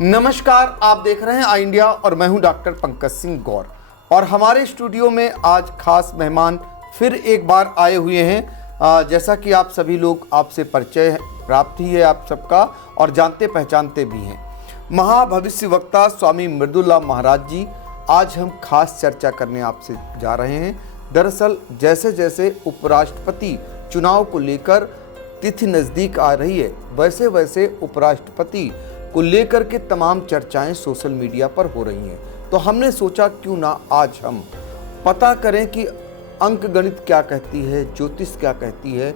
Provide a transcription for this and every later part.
नमस्कार, आप देख रहे हैं आई इंडिया और मैं हूं डॉक्टर पंकज सिंह गौर। और हमारे स्टूडियो में आज खास मेहमान फिर एक बार आए हुए हैं। जैसा कि आप सभी लोग, आपसे परिचय प्राप्त ही है आप सबका और जानते पहचानते भी हैं, महाभविष्य वक्ता स्वामी मृदुला महाराज जी। आज हम खास चर्चा करने आपसे जा रहे हैं। दरअसल जैसे जैसे उपराष्ट्रपति चुनाव को लेकर तिथि नज़दीक आ रही है, वैसे वैसे उपराष्ट्रपति को लेकर के तमाम चर्चाएं सोशल मीडिया पर हो रही हैं। तो हमने सोचा क्यों ना आज हम पता करें कि अंक गणित क्या कहती है, ज्योतिष क्या कहती है,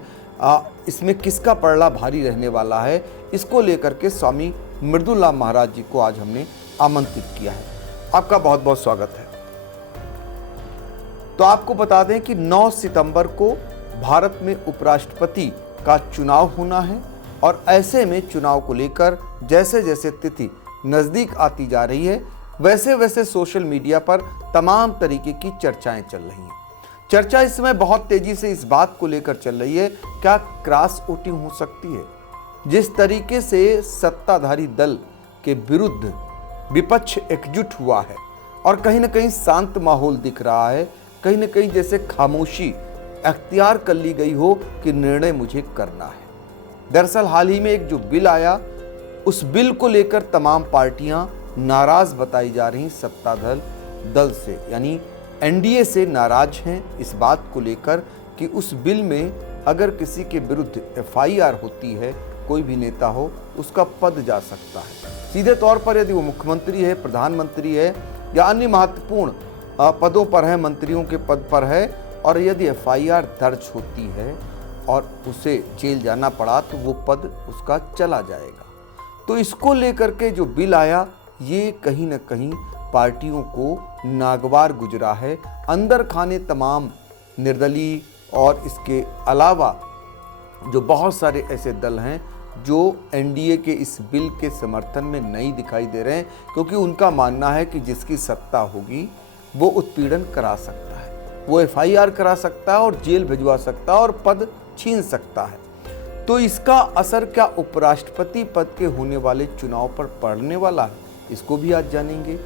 इसमें किसका पलड़ा भारी रहने वाला है। इसको लेकर के स्वामी मृदुला महाराज जी को आज हमने आमंत्रित किया है। आपका बहुत बहुत स्वागत है। तो आपको बता दें कि 9 सितंबर को भारत में उपराष्ट्रपति का चुनाव होना है और ऐसे में चुनाव को लेकर जैसे जैसे तिथि नज़दीक आती जा रही है, वैसे वैसे सोशल मीडिया पर तमाम तरीके की चर्चाएं चल रही हैं। चर्चा इस समय बहुत तेजी से इस बात को लेकर चल रही है, क्या क्रॉस वोटिंग हो सकती है। जिस तरीके से सत्ताधारी दल के विरुद्ध विपक्ष एकजुट हुआ है और कहीं ना कहीं शांत माहौल दिख रहा है, कहीं ना कहीं जैसे खामोशी अख्तियार कर ली गई हो कि निर्णय मुझे करना है। दरअसल हाल ही में एक जो बिल आया, उस बिल को लेकर तमाम पार्टियां नाराज बताई जा रही सत्ताधारी दल से, यानी एनडीए से नाराज हैं इस बात को लेकर कि उस बिल में अगर किसी के विरुद्ध एफआईआर होती है, कोई भी नेता हो, उसका पद जा सकता है। सीधे तौर पर यदि वो मुख्यमंत्री है, प्रधानमंत्री है या अन्य महत्वपूर्ण पदों पर है, मंत्रियों के पद पर है, और यदि एफआईआर दर्ज होती है और उसे जेल जाना पड़ा तो वो पद उसका चला जाएगा। तो इसको लेकर के जो बिल आया, ये कहीं ना कहीं पार्टियों को नागवार गुजरा है। अंदर खाने तमाम निर्दलीय और इसके अलावा जो बहुत सारे ऐसे दल हैं जो एनडीए के इस बिल के समर्थन में नहीं दिखाई दे रहे हैं, क्योंकि उनका मानना है कि जिसकी सत्ता होगी वो उत्पीड़न करा सकता है, वो एफआईआर करा सकता है और जेल भिजवा सकता है और पद छीन सकता है। तो इसका असर क्या उपराष्ट्रपति पद के होने वाले चुनाव पर पड़ने वाला है, इसको भी आज जानेंगे।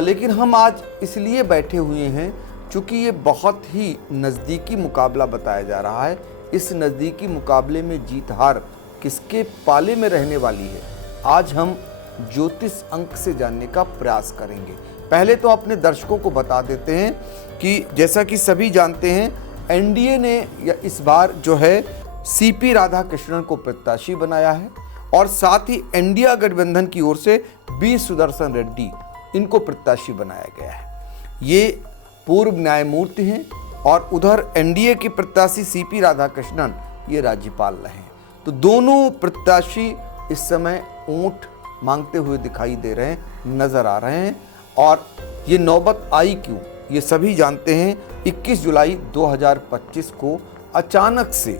लेकिन हम आज इसलिए बैठे हुए हैं चूँकि ये बहुत ही नज़दीकी मुकाबला बताया जा रहा है। इस नज़दीकी मुकाबले में जीत हार किसके पाले में रहने वाली है, आज हम ज्योतिष अंक से जानने का प्रयास करेंगे। पहले तो अपने दर्शकों को बता देते हैं कि जैसा कि सभी जानते हैं, एनडीए ने इस बार जो है सीपी राधाकृष्णन को प्रत्याशी बनाया है और साथ ही इंडिया गठबंधन की ओर से बी सुदर्शन रेड्डी इनको प्रत्याशी बनाया गया है। ये पूर्व न्यायमूर्ति हैं और उधर एनडीए की प्रत्याशी सीपी राधाकृष्णन ये राज्यपाल रहे हैं। तो दोनों प्रत्याशी इस समय वोट मांगते हुए दिखाई दे रहे हैं, नजर आ रहे हैं। और ये नौबत आई क्यों, ये सभी जानते हैं। 21 जुलाई 2025 को अचानक से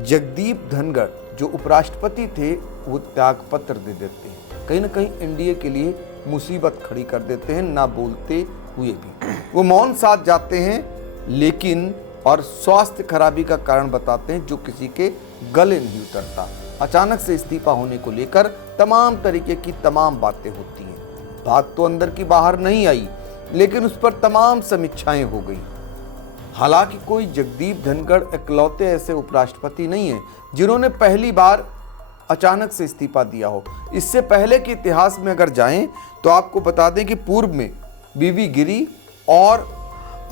जगदीप धनखड़ जो उपराष्ट्रपति थे वो त्यागपत्र दे देते हैं, कहीं ना कहीं एनडीए के लिए मुसीबत खड़ी कर देते हैं। ना बोलते हुए भी वो मौन साथ जाते हैं, लेकिन और स्वास्थ्य खराबी का कारण बताते हैं जो किसी के गले नहीं उतरता। अचानक से इस्तीफा होने को लेकर तमाम तरीके की तमाम बातें होती हैं। बात तो अंदर की बाहर नहीं आई, लेकिन उस पर तमाम समीक्षाएं हो गई। हालांकि कोई जगदीप धनखड़ इकलौते ऐसे उपराष्ट्रपति नहीं है जिन्होंने पहली बार अचानक से इस्तीफा दिया हो। इससे पहले के इतिहास में अगर जाएं तो आपको बता दें कि पूर्व में वीवी गिरी और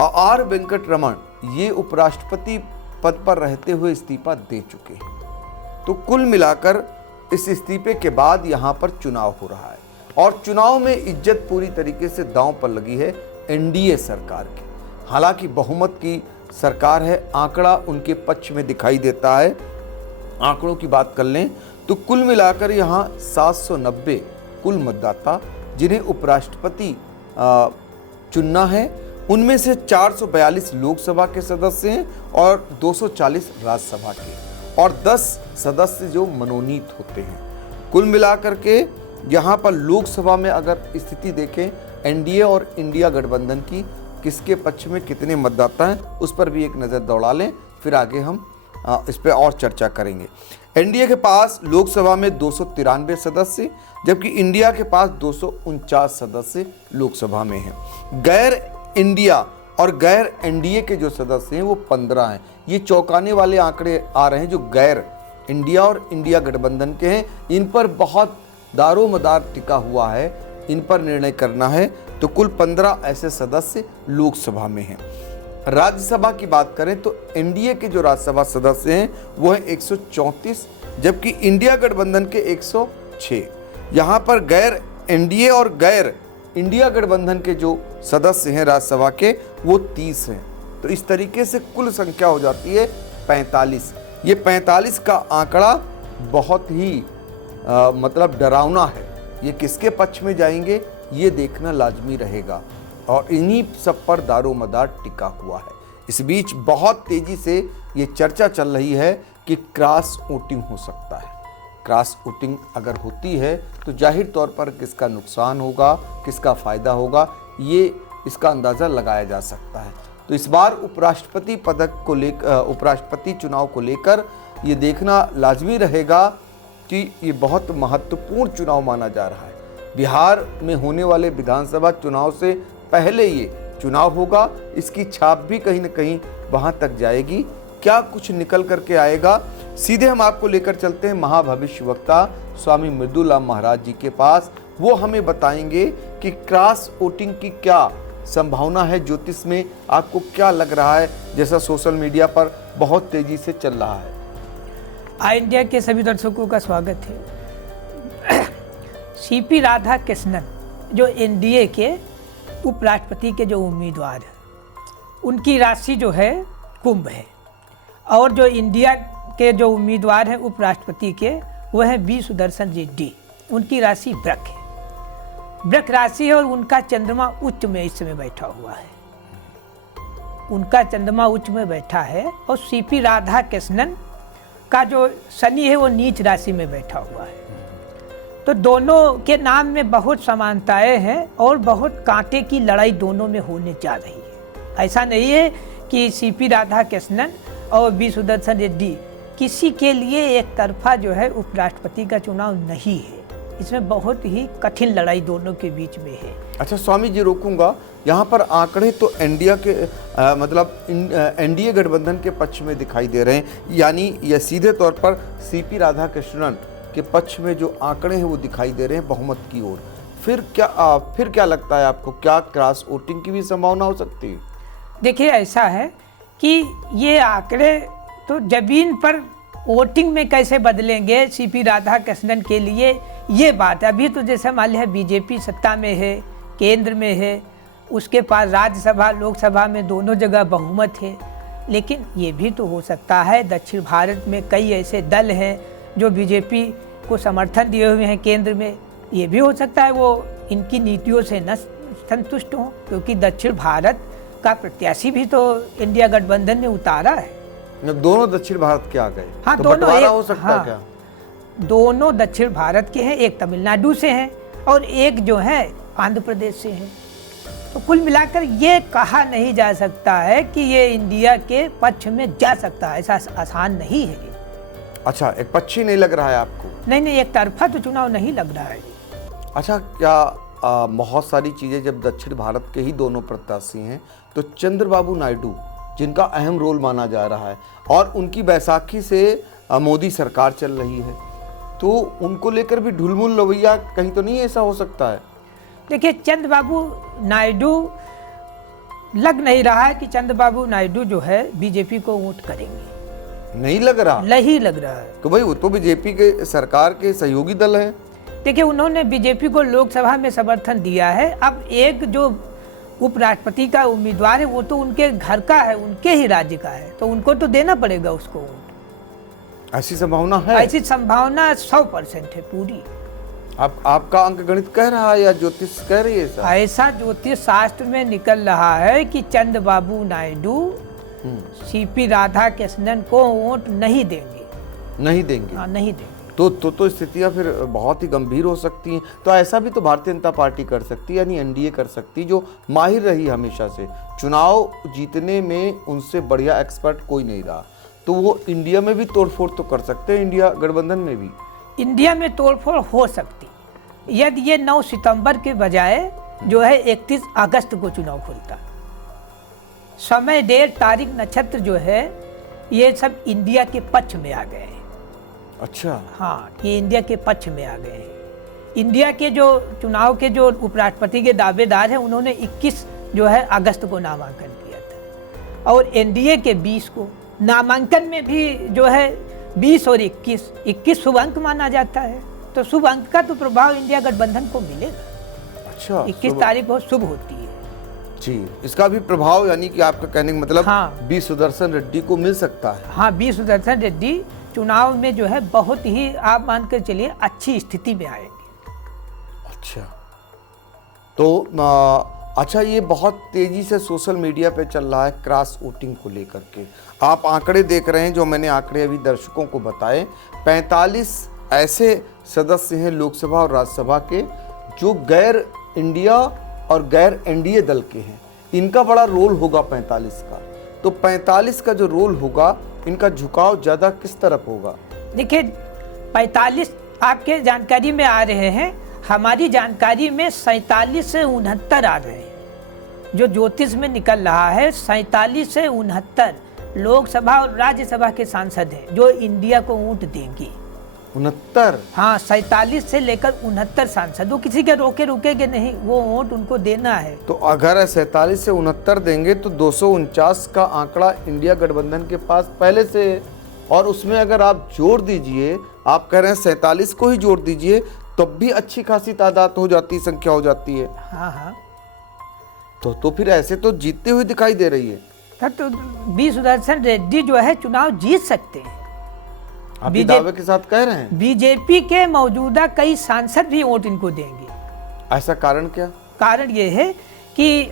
आर वेंकट रमन ये उपराष्ट्रपति पद पर रहते हुए इस्तीफा दे चुके हैं। तो कुल मिलाकर इस इस्तीफे के बाद यहाँ पर चुनाव हो रहा है और चुनाव में इज्जत पूरी तरीके से दांव पर लगी है एनडीए सरकार की। हालांकि बहुमत की सरकार है, आंकड़ा उनके पक्ष में दिखाई देता है। आंकड़ों की बात कर लें तो कुल मिलाकर यहाँ 790 कुल मतदाता जिन्हें उपराष्ट्रपति चुनना है, उनमें से 442 लोकसभा के सदस्य हैं और 240 राज्यसभा के, और 10 सदस्य जो मनोनीत होते हैं। कुल मिलाकर के यहाँ पर लोकसभा में अगर स्थिति देखें एनडीए और इंडिया गठबंधन की, किसके पक्ष में कितने मतदाता हैं, उस पर भी एक नज़र दौड़ा लें, फिर आगे हम इस पे और चर्चा करेंगे। एनडीए के पास लोकसभा में 293 सदस्य, जबकि इंडिया के पास 249 सदस्य लोकसभा में हैं। गैर इंडिया और गैर एनडीए के जो सदस्य हैं वो 15 हैं। ये चौंकाने वाले आंकड़े आ रहे हैं जो गैर इंडिया और इंडिया गठबंधन के हैं। इन पर बहुत दारोमदार टिका हुआ है, इन पर निर्णय करना है। तो कुल 15 ऐसे सदस्य लोकसभा में हैं। राज्यसभा की बात करें तो एनडीए के जो राज्यसभा सदस्य हैं वो हैं 134, जबकि इंडिया गठबंधन के 106। यहाँ पर गैर एनडीए और गैर इंडिया गठबंधन के जो सदस्य हैं राज्यसभा के वो 30 हैं। तो इस तरीके से कुल संख्या हो जाती है 45। ये 45 का आंकड़ा बहुत ही मतलब डरावना है। ये किसके पक्ष में जाएंगे ये देखना लाजमी रहेगा और इन्हीं सब पर दारोमदार टिका हुआ है। इस बीच बहुत तेजी से ये चर्चा चल रही है कि क्रॉस वोटिंग हो सकता है। क्रॉस वोटिंग अगर होती है तो जाहिर तौर पर किसका नुकसान होगा, किसका फ़ायदा होगा, ये इसका अंदाज़ा लगाया जा सकता है। तो इस बार उपराष्ट्रपति पदक को लेकर, उपराष्ट्रपति चुनाव को लेकर ये देखना लाजमी रहेगा कि ये बहुत महत्वपूर्ण चुनाव माना जा रहा है। बिहार में होने वाले विधानसभा चुनाव से पहले ये चुनाव होगा, इसकी छाप भी कहीं न कहीं वहाँ तक जाएगी। क्या कुछ निकल करके आएगा, सीधे हम आपको लेकर चलते हैं महाभविष्यवक्ता स्वामी मृदुलाम महाराज जी के पास। वो हमें बताएंगे कि क्रॉस वोटिंग की क्या संभावना है ज्योतिष में। आपको क्या लग रहा है, जैसा सोशल मीडिया पर बहुत तेजी से चल रहा है। आई इंडिया के सभी दर्शकों का स्वागत है। सीपी राधाकृष्णन जो एनडीए के उपराष्ट्रपति के जो उम्मीदवार हैं, उनकी राशि जो है कुंभ है, और जो इंडिया के जो उम्मीदवार हैं उपराष्ट्रपति के वो है वी सुदर्शन रेड्डी, उनकी राशि वृक है। वृक राशि है और उनका चंद्रमा उच्च में इस समय बैठा हुआ है। उनका चंद्रमा उच्च में बैठा है और सीपी राधाकृष्णन का जो शनि है वो नीच राशि में बैठा हुआ है। तो दोनों के नाम में बहुत समानताएं हैं और बहुत कांटे की लड़ाई दोनों में होने जा रही है। ऐसा नहीं है कि सीपी राधाकृष्णन और वी सुदर्शन रेड्डी किसी के लिए एक तरफा जो है उपराष्ट्रपति का चुनाव नहीं है। इसमें बहुत ही कठिन लड़ाई दोनों के बीच में है। अच्छा स्वामी जी, रोकूंगा यहाँ पर। आंकड़े तो इंडिया के एनडीए गठबंधन के पक्ष में दिखाई दे रहे हैं, यानी यह सीधे तौर पर सीपी राधाकृष्णन के पक्ष में जो आंकड़े हैं वो दिखाई दे रहे हैं बहुमत की ओर। फिर क्या लगता है आपको, क्या क्रॉस वोटिंग की भी संभावना हो सकती है? देखिए, ऐसा है कि ये आंकड़े तो जमीन पर वोटिंग में कैसे बदलेंगे सीपी राधाकृष्णन के लिए, ये बात है। अभी तो जैसे मान लिया बीजेपी सत्ता में है, केंद्र में है, उसके पास राज्यसभा लोकसभा में दोनों जगह बहुमत है। लेकिन ये भी तो हो सकता है दक्षिण भारत में कई ऐसे दल हैं जो बीजेपी को समर्थन दिए हुए हैं केंद्र में। ये भी हो सकता है वो इनकी नीतियों से न संतुष्ट हों, क्योंकि दक्षिण भारत का प्रत्याशी भी तो इंडिया गठबंधन ने उतारा है। दोनों दक्षिण भारत के आ गए। हाँ, तो दोनों एक, हो सकता है क्या? दोनों दक्षिण भारत के हैं, एक तमिलनाडु से हैं और एक जो है आंध्र प्रदेश से हैं। तो कुल मिलाकर ये कहा नहीं जा सकता है कि ये इंडिया के पक्ष में जा सकता है, ऐसा आसान नहीं है। अच्छा, एक पक्षी नहीं लग रहा है आपको? नहीं, एक तरफा तो चुनाव नहीं लग रहा है। अच्छा, क्या बहुत सारी चीज़ें जब दक्षिण भारत के ही दोनों प्रत्याशी हैं तो चंद्रबाबू नायडू, जिनका अहम रोल माना जा रहा है, और उनकी बैसाखी से मोदी सरकार चल रही है, तो उनको लेकर भी ढुलमुल रवैया कहीं तो नहीं ऐसा हो सकता है? देखिए, चंद्रबाबू नायडू, लग नहीं रहा है कि चंद्रबाबू नायडू जो है बीजेपी को वोट करेंगे। नहीं लग रहा? नहीं लग रहा है। तो भाई वो तो बीजेपी के सरकार के सहयोगी दल हैं। देखिए, उन्होंने बीजेपी को लोकसभा में समर्थन दिया है। अब एक जो उपराष्ट्रपति का उम्मीदवार है वो तो उनके घर का है, उनके ही राज्य का है, तो उनको तो देना पड़ेगा उसको वोट। ऐसी संभावना है? ऐसी संभावना 100% है पूरी। आपका अंक गणित कह रहा है या ज्योतिष कह रही है? ऐसा ज्योतिष शास्त्र में निकल रहा है कि चंद्रबाबू नायडू सीपी राधाकृष्णन को वोट नहीं देंगे। नहीं देंगे? हाँ, नहीं देंगे। तो स्थितियां फिर बहुत ही गंभीर हो सकती हैं। तो ऐसा भी तो भारतीय जनता पार्टी कर सकती है, यानी एनडीए कर सकती है, जो माहिर रही हमेशा से चुनाव जीतने में, उनसे बढ़िया एक्सपर्ट कोई नहीं रहा। तो वो इंडिया में भी तोड़फोड़ तो कर सकते हैं, इंडिया गठबंधन में भी। इंडिया में तोड़फोड़ हो सकती यदि ये 9 सितंबर के बजाय जो है 31 अगस्त को चुनाव खुलता। समय, डेट, तारीख, नक्षत्र जो है ये सब इंडिया के पक्ष में आ गए हैं। अच्छा। हाँ, ये इंडिया के पक्ष में आ गए हैं। इंडिया के जो चुनाव के जो उपराष्ट्रपति के दावेदार हैं उन्होंने 21 जो है अगस्त को नामांकन किया था और एनडीए के 20 को। नामांकन में भी जो है 20 और 21 शुभ अंक माना जाता है, तो शुभ अंक का तो प्रभाव इंडिया गठबंधन को मिलेगा। अच्छा, 21 तारीख बहुत शुभ होती है जी, इसका भी प्रभाव यानी कि आपका कहने का मतलब हाँ। बी सुदर्शन रेड्डी को मिल सकता है। हाँ, बी सुदर्शन रेड्डी चुनाव में जो है बहुत ही आप मान कर चलिए अच्छी स्थिति में आएंगे। अच्छा, तो अच्छा, ये बहुत तेजी से सोशल मीडिया पे चल रहा है क्रॉस वोटिंग को लेकर के। आप आंकड़े देख रहे हैं, जो मैंने आंकड़े अभी दर्शकों को बताए, 45 ऐसे सदस्य हैं लोकसभा और राज्यसभा के जो गैर इंडिया और गैर एनडीए दल के हैं। इनका बड़ा रोल होगा 45 का। तो 45 का जो रोल होगा, इनका झुकाव ज़्यादा किस तरफ होगा? देखिए, 45 आपके जानकारी में आ रहे हैं, हमारी जानकारी में 47 से 69 आ रहे हैं। जो ज्योतिष में निकल रहा है 47 से 69 लोकसभा और राज्यसभा के सांसद हैं जो इंडिया को वोट देंगे। 69? हाँ, 47 से लेकर 69 सांसद, वो किसी के रुकेगे नहीं, वो वोट उनको देना है। तो अगर 47 से 69 देंगे तो 249 का आंकड़ा इंडिया गठबंधन के पास पहले से, और उसमें अगर आप जोड़ दीजिए, आप कह रहे हैं 47 को ही जोड़ दीजिए, तब भी अच्छी खासी तादाद हो जाती, संख्या हो जाती है। हाँ हाँ, तो फिर ऐसे तो जीतते हुए दिखाई दे रही है। तो बी सुदर्शन रेड्डी जो है चुनाव जीत सकते हैं। आप ये दावे के साथ कह रहे हैं? बीजेपी के मौजूदा कई सांसद भी वोट इनको देंगे। ऐसा कारण क्या? कारण ये है कि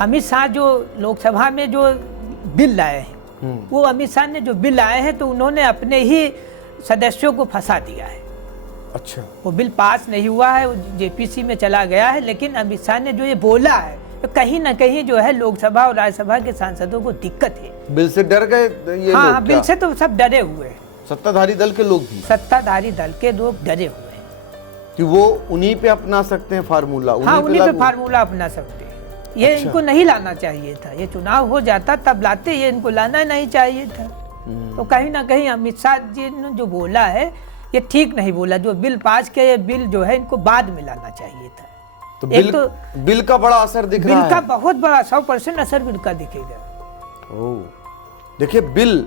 अमित शाह जो लोकसभा में जो बिल लाए हैं, वो अमित शाह ने जो बिल लाए हैं तो उन्होंने अपने ही सदस्यों को फंसा दिया है। अच्छा, वो बिल पास नहीं हुआ है, वो जेपीसी में चला गया है, लेकिन अमित शाह ने जो ये बोला है तो कहीं ना कहीं जो है लोकसभा और राज्यसभा के सांसदों को दिक्कत है। बिल से डर गए ये हाँ, लोग? बिल से तो सब डरे हुए हैं, सत्ताधारी दल के लोग भी? सत्ताधारी दल के लोग डरे हुए हैं कि वो उन्हीं पे अपना सकते हैं फार्मूला। हाँ, उन्हीं पे फार्मूला अपना सकते हैं। ये अच्छा। इनको नहीं लाना चाहिए था, ये चुनाव हो जाता तब लाते, ये इनको लाना नहीं चाहिए था। तो कहीं ना कहीं अमित शाह जी ने जो बोला है ये ठीक नहीं बोला। जो बिल पास किया, ये बिल जो है इनको बाद में लाना चाहिए था। तो बिल का बड़ा असर दिख रहा है। बिल का बहुत बड़ा 100% असर बिल का दिखेगा। ओह, देखिए, बिल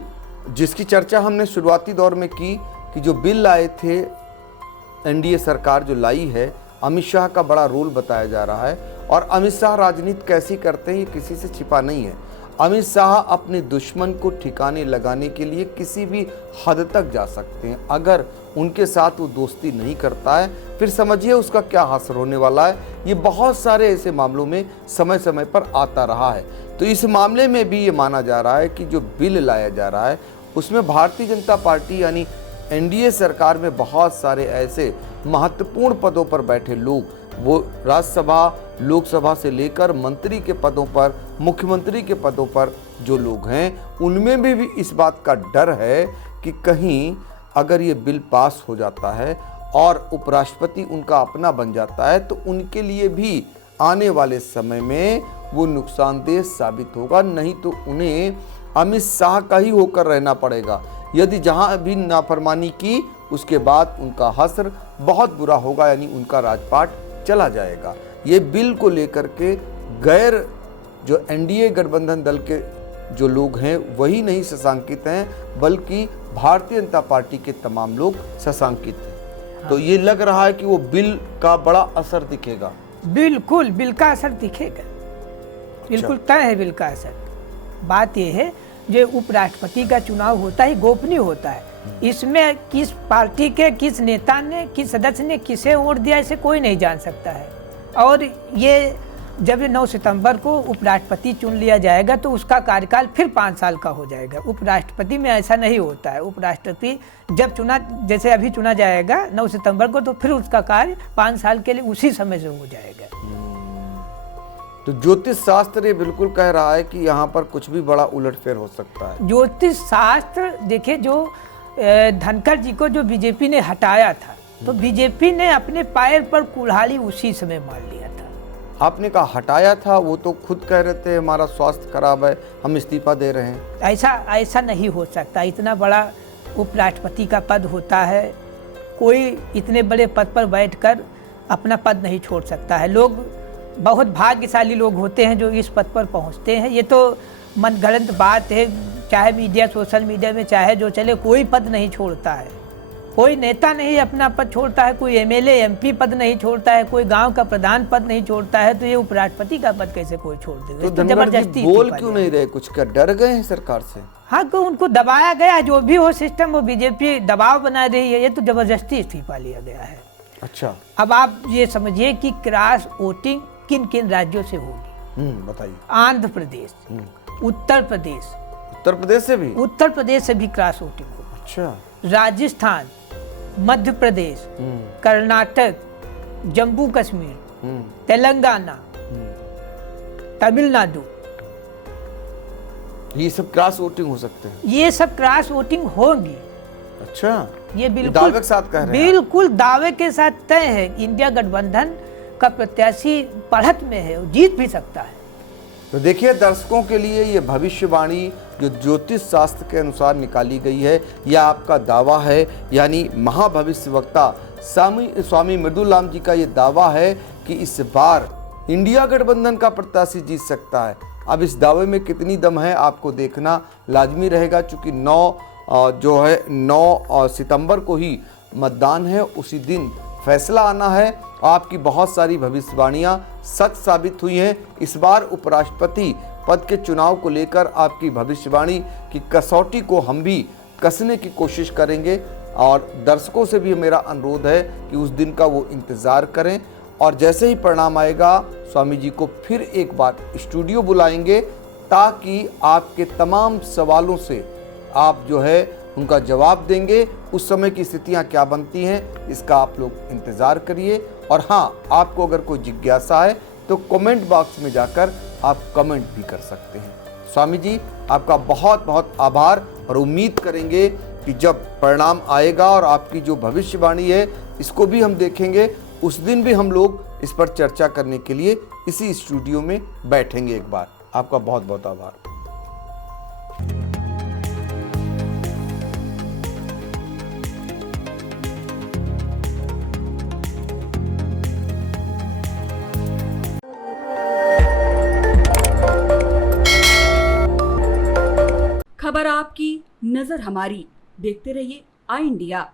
जिसकी चर्चा हमने शुरुआती दौर में की कि जो बिल लाए थे एनडीए सरकार जो लाई है, अमित शाह का बड़ा रोल बताया जा रहा है। और अमित शाह राजनीति कैसी करते हैं ये किसी से छिपा नहीं है। अमित शाह अपने दुश्मन को ठिकाने लगाने के लिए किसी भी हद तक जा सकते हैं। अगर उनके साथ वो दोस्ती नहीं करता है, फिर समझिए उसका क्या हासिल होने वाला है। ये बहुत सारे ऐसे मामलों में समय समय पर आता रहा है। तो इस मामले में भी ये माना जा रहा है कि जो बिल लाया जा रहा है उसमें भारतीय जनता पार्टी यानी एनडीए सरकार में बहुत सारे ऐसे महत्वपूर्ण पदों पर बैठे लोग, वो राज्यसभा, लोकसभा से लेकर मंत्री के पदों पर, मुख्यमंत्री के पदों पर जो लोग हैं, उनमें भी इस बात का डर है कि कहीं अगर ये बिल पास हो जाता है और उपराष्ट्रपति उनका अपना बन जाता है तो उनके लिए भी आने वाले समय में वो नुकसानदेह साबित होगा। नहीं तो उन्हें अमित शाह का ही होकर रहना पड़ेगा। यदि जहां भी नाफरमानी की, उसके बाद उनका हश्र बहुत बुरा होगा, यानी उनका राजपाट चला जाएगा। ये बिल को लेकर के गैर जो एनडीए गठबंधन दल के जो लोग हैं वही नहीं शशांकित हैं, बल्कि भारतीय जनता पार्टी के तमाम लोग शशांकित हैं। हाँ। तो ये लग रहा है कि वो बिल का बड़ा असर दिखेगा। बिल्कुल, बिल का असर दिखेगा, बिल्कुल तय है बिल का असर। बात यह है, जो उपराष्ट्रपति का चुनाव होता है गोपनीय होता है। इसमें किस पार्टी के किस नेता ने, किस सदस्य ने किसे वोट दिया, इसे कोई नहीं जान सकता है। और ये जब 9 सितंबर को उपराष्ट्रपति चुन लिया जाएगा तो उसका कार्यकाल फिर 5 साल का हो जाएगा। उपराष्ट्रपति में ऐसा नहीं होता है। उपराष्ट्रपति जब चुना, जैसे अभी चुना जाएगा 9 सितंबर को, तो फिर उसका कार्य 5 साल के लिए उसी समय से हो जाएगा। तो ज्योतिष शास्त्र ये बिल्कुल कह रहा है कि यहाँ पर कुछ भी बड़ा उलटफेर हो सकता है। ज्योतिष शास्त्र देखिए, जो धनखड़ जी को जो बीजेपी ने हटाया था, तो बीजेपी ने अपने पैर पर कुल्हाड़ी उसी समय मार लिया था। आपने कहा हटाया था, वो तो खुद कह रहे थे हमारा स्वास्थ्य खराब है, हम इस्तीफा दे रहे हैं। ऐसा नहीं हो सकता। इतना बड़ा उपराष्ट्रपति का पद होता है, कोई इतने बड़े पद पर बैठकर अपना पद नहीं छोड़ सकता है। लोग बहुत भाग्यशाली लोग होते हैं जो इस पद पर पहुंचते हैं। ये तो मनगढ़ंत बात है, चाहे मीडिया, सोशल मीडिया में चाहे जो चले, कोई पद नहीं छोड़ता है, कोई नेता नहीं अपना पद छोड़ता है, कोई एमएलए एमपी पद नहीं छोड़ता है, कोई गांव का प्रधान पद नहीं छोड़ता है, तो ये उपराष्ट्रपति का पद कैसे कोई छोड़ देगा? तो जबरदस्ती बोल क्यों नहीं रहे? कुछ क्या डर गए हैं सरकार से? हाँ, को उनको दबाया गया, जो भी हो सिस्टम, वो बीजेपी दबाव बना रही है। ये तो जबरदस्ती इस्तीफा लिया गया है। अच्छा, अब आप ये समझिए कि क्रॉस वोटिंग किन किन राज्यों से होगी? बताइए। आंध्र प्रदेश, उत्तर प्रदेश, उत्तर प्रदेश से भी? उत्तर प्रदेश से भी क्रॉस वोटिंग होगी। अच्छा। राजस्थान, मध्य प्रदेश, कर्नाटक, जम्मू कश्मीर, तेलंगाना, तमिलनाडु, ये सब क्रॉस वोटिंग हो सकते हैं? ये सब क्रॉस वोटिंग होगी। अच्छा, ये बिल्कुल दावे के साथ कह रहे हैं? बिल्कुल दावे के साथ तय है। इंडिया गठबंधन का प्रत्याशी बढ़त में है, वो जीत भी सकता है। तो देखिए, दर्शकों के लिए ये भविष्यवाणी जो ज्योतिष शास्त्र के अनुसार निकाली गई है, यह आपका दावा है, यानी महाभविष्यवक्ता स्वामी मृदुलाम जी का ये दावा है कि इस बार इंडिया गठबंधन का प्रत्याशी जीत सकता है। अब इस दावे में कितनी दम है आपको देखना लाजमी रहेगा, क्योंकि 9 सितंबर को ही मतदान है, उसी दिन फैसला आना है। आपकी बहुत सारी भविष्यवाणियां सच साबित हुई हैं। इस बार उपराष्ट्रपति पद के चुनाव को लेकर आपकी भविष्यवाणी की कसौटी को हम भी कसने की कोशिश करेंगे, और दर्शकों से भी मेरा अनुरोध है कि उस दिन का वो इंतज़ार करें, और जैसे ही परिणाम आएगा स्वामी जी को फिर एक बार स्टूडियो बुलाएंगे, ताकि आपके तमाम सवालों से आप जो है उनका जवाब देंगे। उस समय की स्थितियां क्या बनती हैं, इसका आप लोग इंतज़ार करिए। और हाँ, आपको अगर कोई जिज्ञासा है तो कमेंट बॉक्स में जाकर आप कमेंट भी कर सकते हैं। स्वामी जी, आपका बहुत बहुत आभार, और उम्मीद करेंगे कि जब परिणाम आएगा और आपकी जो भविष्यवाणी है इसको भी हम देखेंगे, उस दिन भी हम लोग इस पर चर्चा करने के लिए इसी स्टूडियो में बैठेंगे एक बार। आपका बहुत बहुत आभार। खबर आपकी, नजर हमारी। देखते रहिए आई इंडिया।